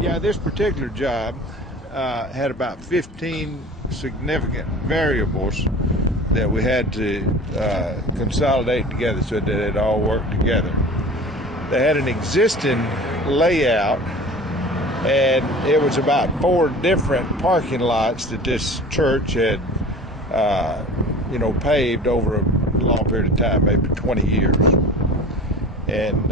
Yeah, this particular job had about 15 significant variables that we had to consolidate together so that it all worked together. They had an existing layout, and it was about 4 different parking lots that this church had, paved over a long period of time, maybe 20 years. And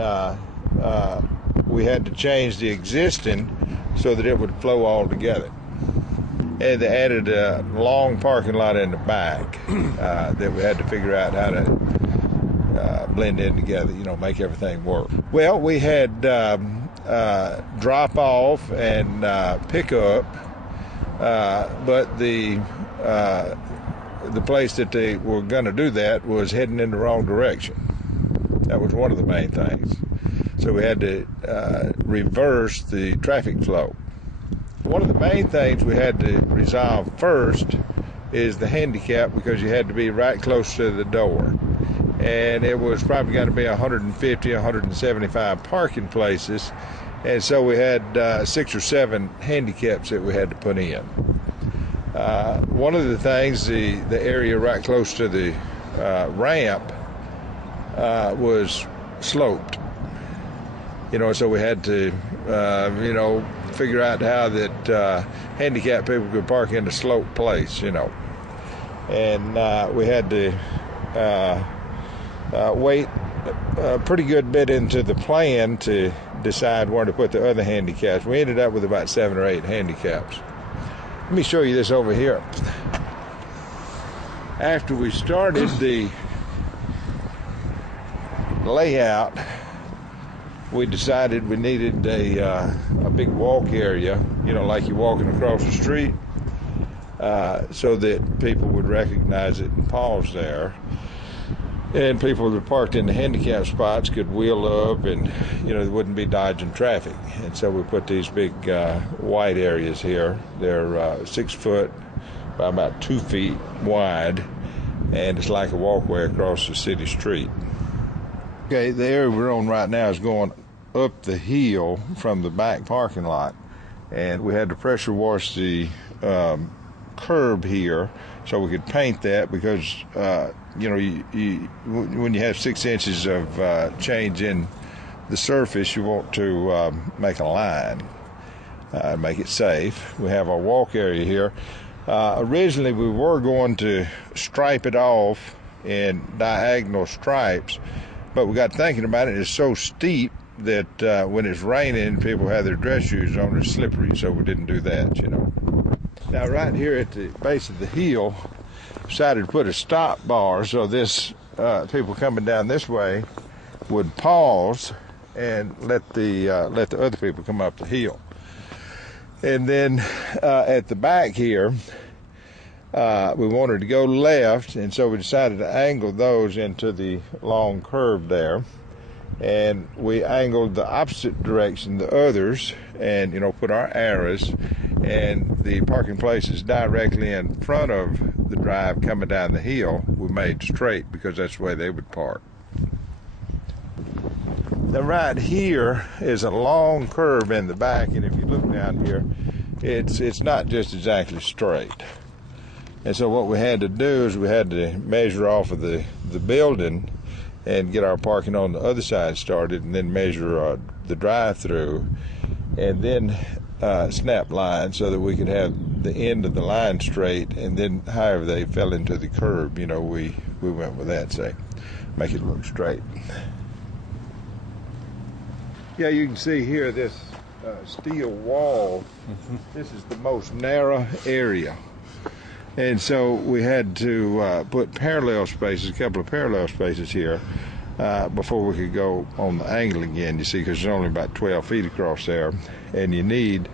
we had to change the existing so that it would flow all together. And they added a long parking lot in the back that we had to figure out how to blend in together, make everything work. Well, we had drop off and pick up, but the place that they were going to do that was heading in the wrong direction. That was one of the main things. So we had to reverse the traffic flow. One of the main things we had to resolve first is the handicap, because you had to be right close to the door. And it was probably going to be 150, 175 parking places. And so we had 6 or 7 handicaps that we had to put in. One of the things, the area right close to the ramp was sloped. So we had to, figure out how that handicapped people could park in a sloped place, And we had to wait a pretty good bit into the plan to decide where to put the other handicaps. We ended up with about 7 or 8 handicaps. Let me show you this over here. After we started the layout, we decided we needed a big walk area, like you're walking across the street, so that people would recognize it and pause there. And people that parked in the handicap spots could wheel up and, they wouldn't be dodging traffic. And so we put these big white areas here. They're 6 foot by about 2 feet wide, and it's like a walkway across the city street. Okay, the area we're on right now is going up the hill from the back parking lot, and we had to pressure wash the curb here so we could paint that, because when you have 6 inches of change in the surface, you want to make a line, make it safe. We have our walk area here. Originally we were going to stripe it off in diagonal stripes, but we got thinking about it. It's so steep that when it's raining, people have their dress shoes on, it's slippery, so we didn't do that, Now right here at the base of the hill, decided to put a stop bar so this people coming down this way would pause and let the other people come up the hill. And then at the back here, we wanted to go left, and so we decided to angle those into the long curve there. And we angled the opposite direction, the others, and put our arrows, and the parking places directly in front of the drive coming down the hill we made straight, because that's the way they would park. Now right here is a long curve in the back, and if you look down here, it's not just exactly straight. And so what we had to do is we had to measure off of the building and get our parking on the other side started, and then measure the drive-through, and then snap lines so that we could have the end of the line straight, and then however they fell into the curb, we went with that, say, make it look straight. Yeah, you can see here this steel wall. This is the most narrow area. And so we had to put parallel spaces, a couple of parallel spaces here, before we could go on the angle again, you see, because there's only about 12 feet across there, and you need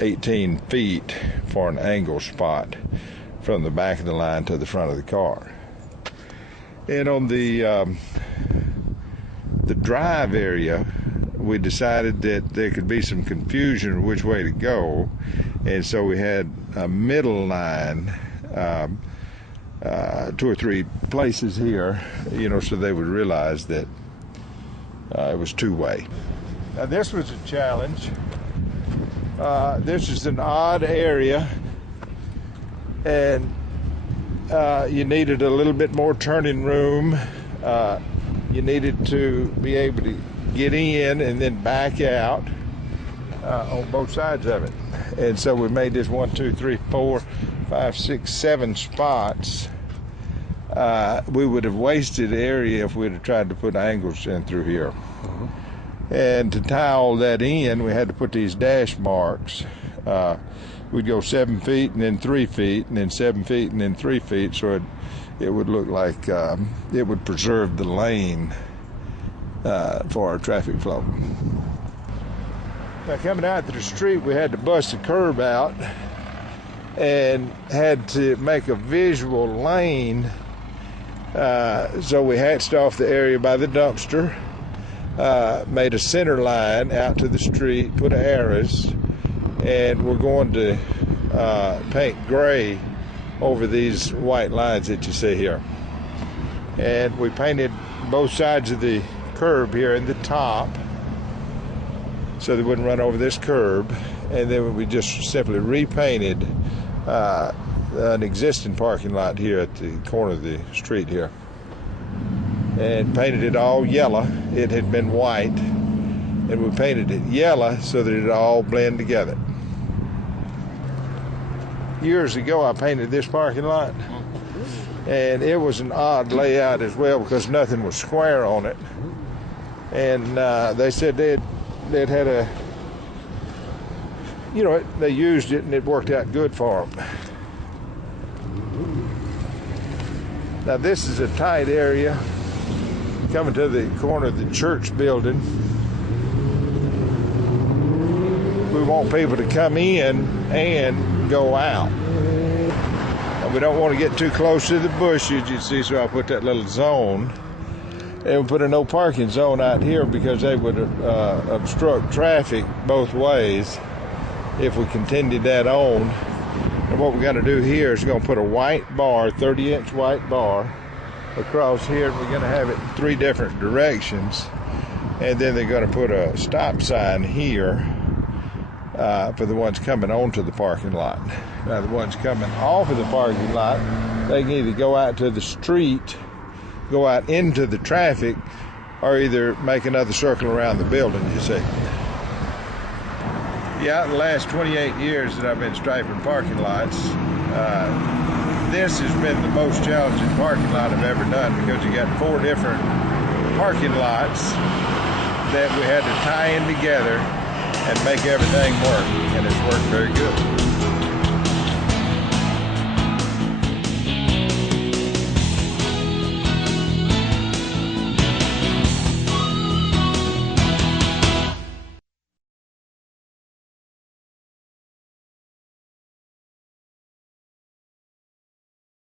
18 feet for an angle spot from the back of the line to the front of the car. And on the drive area, we decided that there could be some confusion which way to go, and so we had a middle line, 2 or 3 places here, so they would realize that it was two-way. Now this was a challenge. This is an odd area, and you needed a little bit more turning room. You needed to be able to get in and then back out on both sides of it. And so we made this 1, 2, 3, 4, 5, 6, 7 spots. We would have wasted area if we'd have tried to put angles in through here. And to tie all that in, we had to put these dash marks. We'd go 7 feet and then 3 feet and then 7 feet and then 3 feet, so it would look like it would preserve the lane for our traffic flow. Now, coming out to the street, we had to bust the curb out and had to make a visual lane. So we hatched off the area by the dumpster, made a center line out to the street, put arrows, and we're going to paint gray over these white lines that you see here. And we painted both sides of the curb here in the top so they wouldn't run over this curb, and then we just simply repainted an existing parking lot here at the corner of the street here and painted it all yellow. It had been white, and we painted it yellow so that it all blend together. Years ago I painted this parking lot, and it was an odd layout as well because nothing was square on it, and they said they'd had a, you know, they used it and it worked out good for them. Now this is a tight area coming to the corner of the church building. We want people to come in and go out. And we don't want to get too close to the bushes, you see, so I put that little zone. And we put a no parking zone out here because they would obstruct traffic both ways if we continued that on. And what we're going to do here is we're going to put a white bar, 30-inch white bar, across here. We're going to have it in 3 different directions. And then they're going to put a stop sign here for the ones coming onto the parking lot. Now, the ones coming off of the parking lot, they can either go out to the street, go out into the traffic, or either make another circle around the building, you see. Yeah, in the last 28 years that I've been striping parking lots, this has been the most challenging parking lot I've ever done because you got 4 different parking lots that we had to tie in together and make everything work, and it's worked very good.